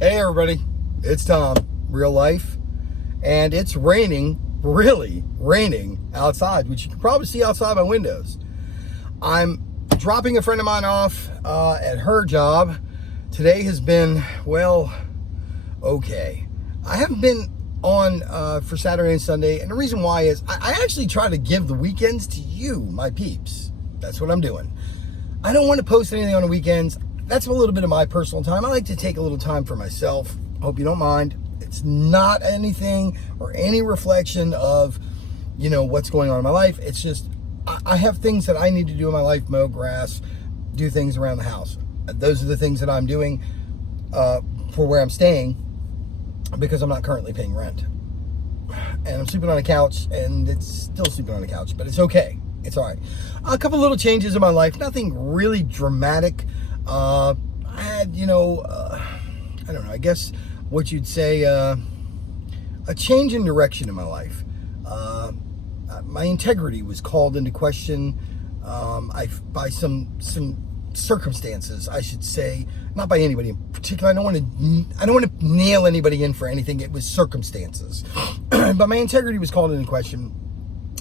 Hey everybody, it's Tom, real life, and it's raining, really raining outside, which you can probably see outside my windows. I'm dropping a friend of mine off at her job. Today has been, well, okay. I haven't been on for Saturday and Sunday, and the reason why is I actually try to give the weekends to you, my peeps. That's what I'm doing. I don't want to post anything on the weekends. That's a little bit of my personal time. I like to take a little time for myself. Hope you don't mind. It's not anything or any reflection of, what's going on in my life. It's just, I have things that I need to do in my life, mow grass, do things around the house. Those are the things that I'm doing for where I'm staying because I'm not currently paying rent. And I'm sleeping on a couch, and it's still sleeping on a couch, but it's okay. It's all right. A couple little changes in my life, nothing really dramatic. I had, I don't know, I guess what you'd say, a change in direction in my life. My integrity was called into question, by some circumstances, I should say, not by anybody in particular. I don't want to nail anybody in for anything. It was circumstances, but my integrity was called into question.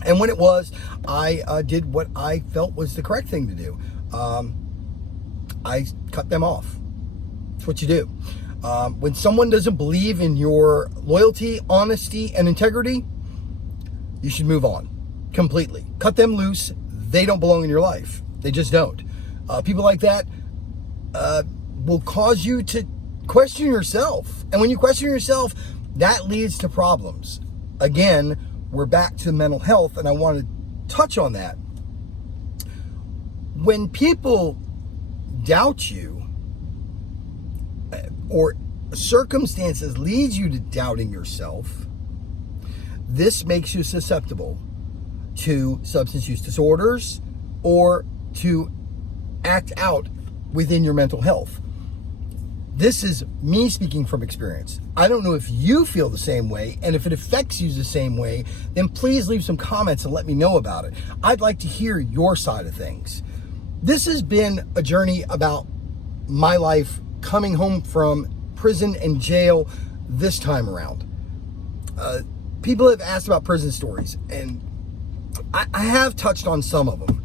And when it was, I did what I felt was the correct thing to do. I cut them off. That's what you do. When someone doesn't believe in your loyalty, honesty, and integrity, you should move on completely. Cut them loose. They don't belong in your life. They just don't. People like that will cause you to question yourself. And when you question yourself, that leads to problems. Again, we're back to mental health, and I want to touch on that. When people doubt you, or circumstances leads you to doubting yourself, this makes you susceptible to substance use disorders or to act out within your mental health. This is me speaking from experience. I don't know if you feel the same way, and if it affects you the same way, then please leave some comments and let me know about it. I'd like to hear your side of things. This has been a journey about my life coming home from prison and jail this time around. People have asked about prison stories, and I have touched on some of them.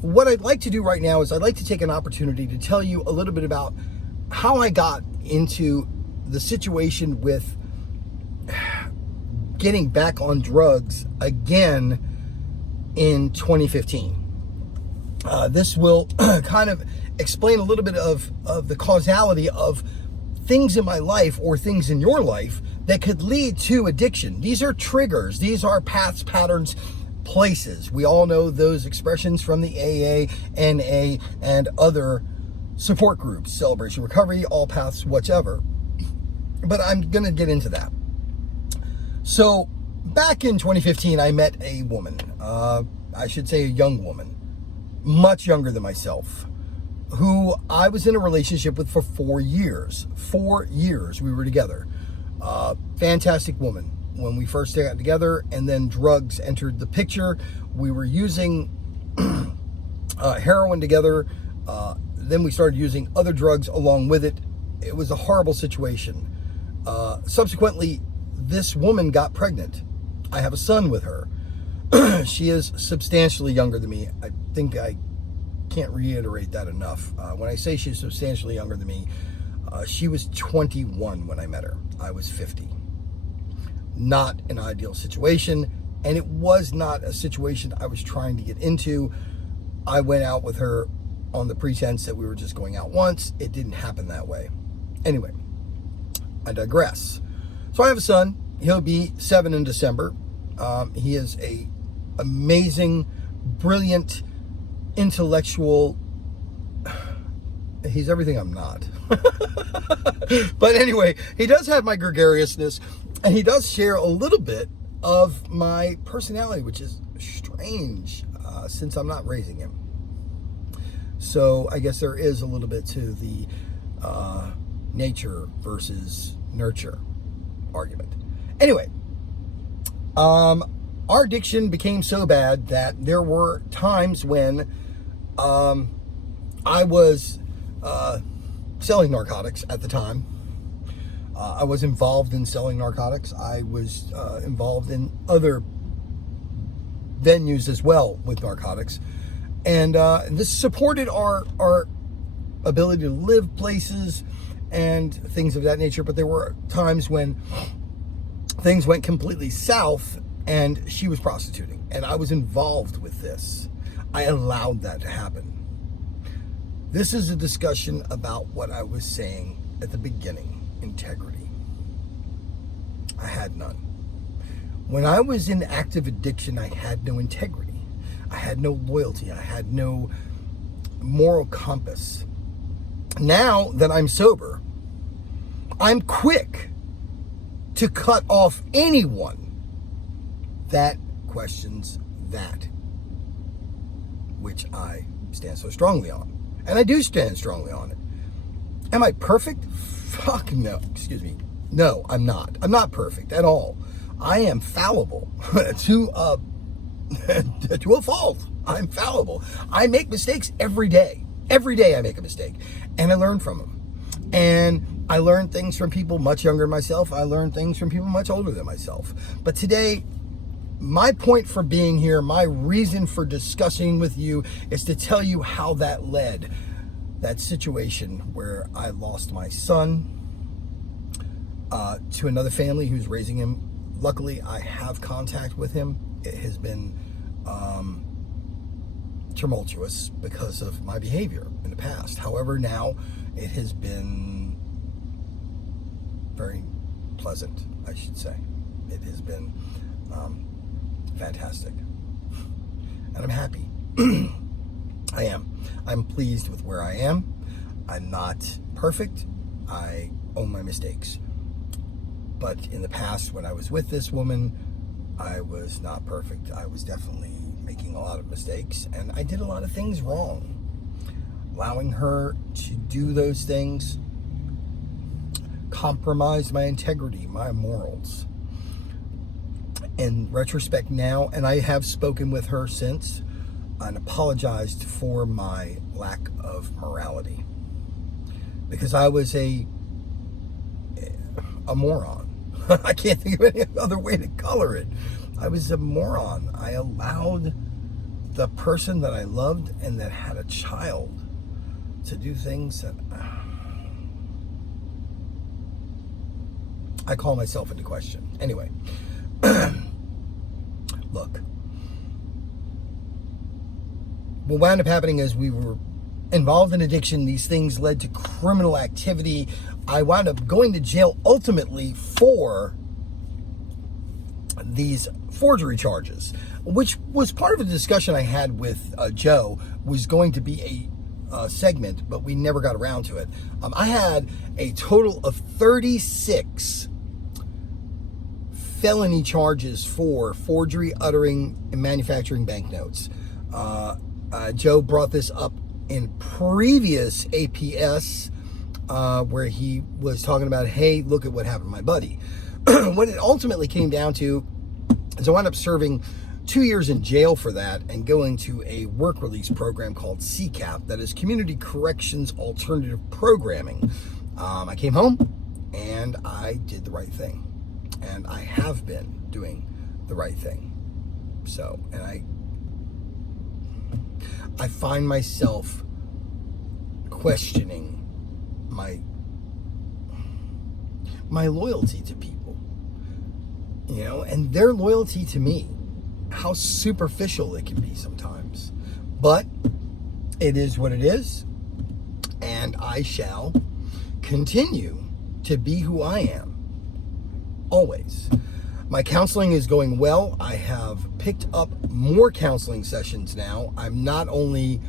What I'd like to do right now is I'd like to take an opportunity to tell you a little bit about how I got into the situation with getting back on drugs again in 2015. This will kind of explain a little bit of the causality of things in my life or things in your life that could lead to addiction. These are triggers. These are paths, patterns, places. We all know those expressions from the AA, NA, and other support groups, Celebration Recovery, All Paths, whichever. But I'm going to get into that. So back in 2015, I met a woman, I should say a young woman, much younger than myself, who I was in a relationship with for 4 years. 4 years we were together. Fantastic woman. When we first got together, and then drugs entered the picture, we were using heroin together. Then we started using other drugs along with it. It was a horrible situation. Subsequently, this woman got pregnant. I have a son with her. She is substantially younger than me. I think I can't reiterate that enough. When I say she's substantially younger than me, she was 21 when I met her. I was 50. Not an ideal situation, and it was not a situation I was trying to get into. I went out with her on the pretense that we were just going out once. It didn't happen that way. Anyway, I digress. So I have a son. He'll be 7 in December. He is a amazing, brilliant, intellectual. He's everything I'm not. But anyway, he does have my gregariousness, and he does share a little bit of my personality, which is strange since I'm not raising him. So I guess there is a little bit to the nature versus nurture argument. Anyway, our addiction became so bad that there were times when I was selling narcotics at the time. I was involved in selling narcotics. I was involved in other venues as well with narcotics. And this supported our ability to live places and things of that nature. But there were times when things went completely south and she was prostituting. And I was involved with this. I allowed that to happen. This is a discussion about what I was saying at the beginning. Integrity. I had none. When I was in active addiction, I had no integrity. I had no loyalty. I had no moral compass. Now that I'm sober, I'm quick to cut off anyone that questions that, which I stand so strongly on. And I do stand strongly on it. Am I perfect? Fuck no. Excuse me. No, I'm not. I'm not perfect at all. I am fallible to a fault. I'm fallible. I make mistakes every day. Every day I make a mistake. And I learn from them. And I learn things from people much younger than myself. I learn things from people much older than myself. But today, my point for being here, my reason for discussing with you is to tell you how that led. That situation where I lost my son to another family who's raising him. Luckily, I have contact with him. It has been tumultuous because of my behavior in the past. However, now it has been very pleasant, I should say. It has been fantastic. And I'm happy. I am. I'm pleased with where I am. I'm not perfect. I own my mistakes. But in the past, when I was with this woman, I was not perfect. I was definitely making a lot of mistakes, and I did a lot of things wrong. Allowing her to do those things compromised my integrity, my morals. In retrospect now, and I have spoken with her since, and apologized for my lack of morality, because I was a moron. I can't think of any other way to color it. I was a moron. I allowed the person that I loved and that had a child to do things that I call myself into question. Anyway, look. What wound up happening is we were involved in addiction. These things led to criminal activity. I wound up going to jail ultimately for these forgery charges, which was part of a discussion I had with Joe. Was going to be a segment, but we never got around to it. I had a total of 36 felony charges for forgery, uttering, and manufacturing banknotes. Joe brought this up in previous APS where he was talking about, hey, look at what happened to my buddy. What it ultimately came down to is I wound up serving 2 years in jail for that and going to a work release program called CCAP, that is Community Corrections Alternative Programming. I came home and I did the right thing. And I have been doing the right thing. So, and I find myself questioning my loyalty to people, you know, and their loyalty to me, how superficial it can be sometimes. But it is what it is, and I shall continue to be who I am, always. My counseling is going well. I have picked up more counseling sessions now. I'm not only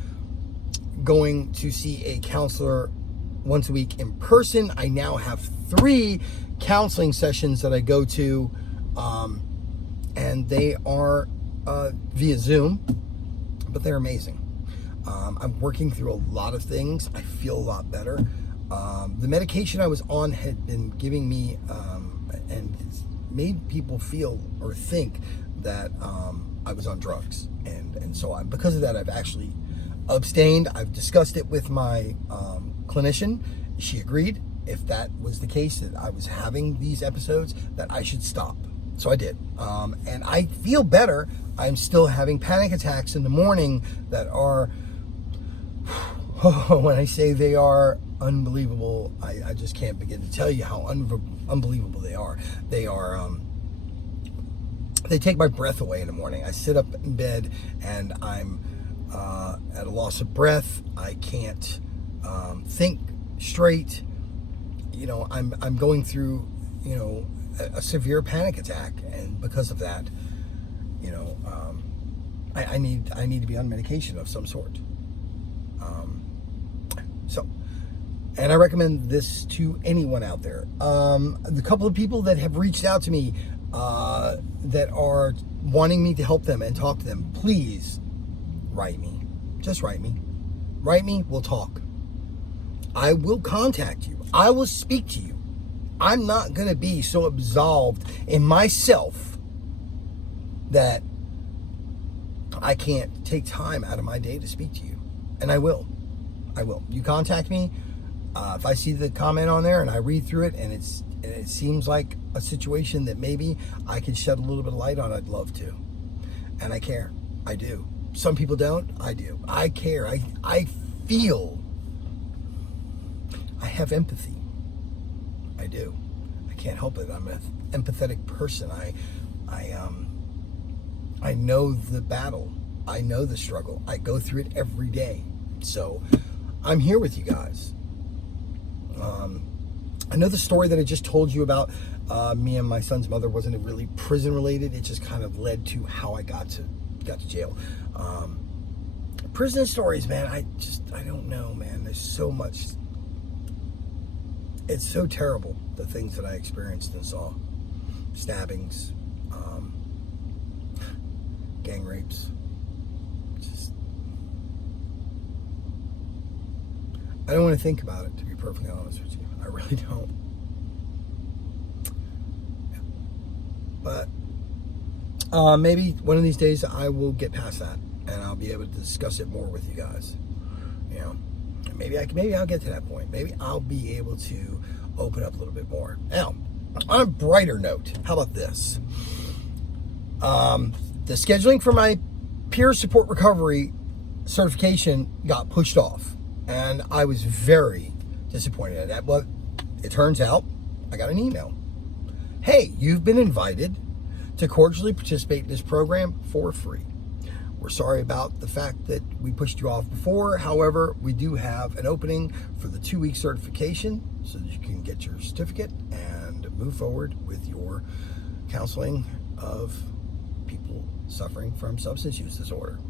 going to see a counselor once a week in person, I now have 3 counseling sessions that I go to, and they are via Zoom, but they're amazing. I'm working through a lot of things. I feel a lot better. The medication I was on had been giving me, and it's made people feel or think that I was on drugs. And so because of that, I've actually abstained. I've discussed it with my clinician. She agreed. if that was the case, that I was having these episodes, that I should stop. So I did. And I feel better. I'm still having panic attacks in the morning that are, when I say they are unbelievable, I just can't begin to tell you how unbelievable they are. They take my breath away in the morning. I sit up in bed and I'm at a loss of breath. I can't think straight. You know, I'm going through, you know, a severe panic attack, and because of that, you know, I need to be on medication of some sort. And I recommend this to anyone out there. The couple of people that have reached out to me that are wanting me to help them and talk to them, please write me. Just write me. Write me, we'll talk. I will contact you. I will speak to you. I'm not going to be so absolved in myself that I can't take time out of my day to speak to you. And I will. You contact me. If I see the comment on there and I read through it and it seems like a situation that maybe I can shed a little bit of light on, I'd love to. And I care. I do. Some people don't. I do. I care. I feel. I have empathy. I do. I can't help it. I'm an empathetic person. I know the battle. I know the struggle. I go through it every day. So I'm here with you guys. I know the story that I just told you about me and my son's mother wasn't really prison related. It just kind of led to how I got to jail. Prison stories, man. I don't know, man. There's so much. It's so terrible, the things that I experienced and saw. Stabbings, gang rapes. I don't want to think about it, to be perfectly honest with you. I really don't. But maybe one of these days I will get past that and I'll be able to discuss it more with you guys. You know, maybe I'll get to that point. Maybe I'll be able to open up a little bit more. Now, on a brighter note, how about this? The scheduling for my peer support recovery certification got pushed off. And I was very disappointed at that. But it turns out I got an email. Hey, you've been invited to cordially participate in this program for free. We're sorry about the fact that we pushed you off before. However, we do have an opening for the 2-week certification so that you can get your certificate and move forward with your counseling of people suffering from substance use disorder.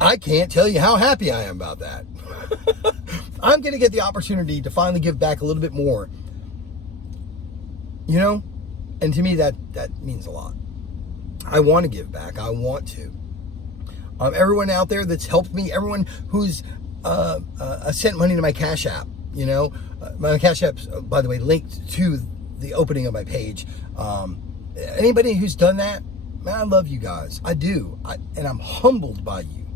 I can't tell you how happy I am about that. I'm going to get the opportunity to finally give back a little bit more. You know? And to me, that means a lot. I want to give back. I want to. Everyone out there that's helped me, everyone who's sent money to my Cash App, you know. My Cash App's, by the way, linked to the opening of my page. Anybody who's done that, man, I love you guys. I do. And I'm humbled by you.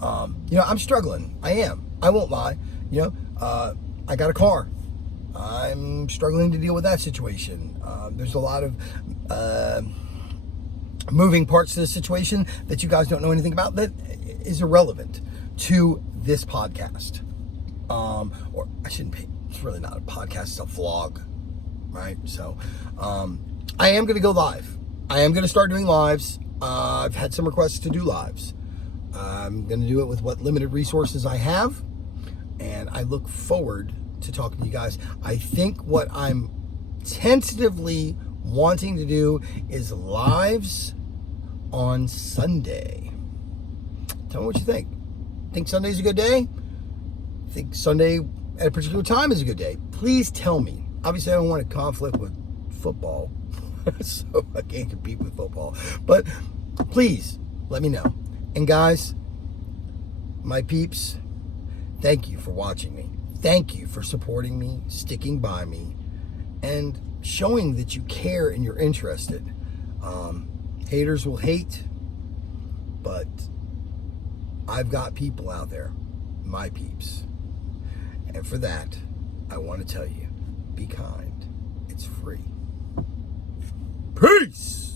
You know, I'm struggling. I am. I won't lie. You know, I got a car. I'm struggling to deal with that situation. There's a lot of moving parts to the situation that you guys don't know anything about that is irrelevant to this podcast. Or I shouldn't be. It's really not a podcast. It's a vlog, right? So I am going to go live. I am going to start doing lives. I've had some requests to do lives. I'm going to do it with what limited resources I have, and I look forward to talking to you guys. I think what I'm tentatively wanting to do is lives on Sunday. Tell me what you think. Think Sunday's a good day? Think Sunday at a particular time is a good day? Please tell me. Obviously, I don't want to conflict with football, so I can't compete with football. But please let me know. And guys, my peeps, thank you for watching me. Thank you for supporting me, sticking by me, and showing that you care and you're interested. Haters will hate, but I've got people out there, my peeps. And for that, I want to tell you, be kind. It's free. Peace.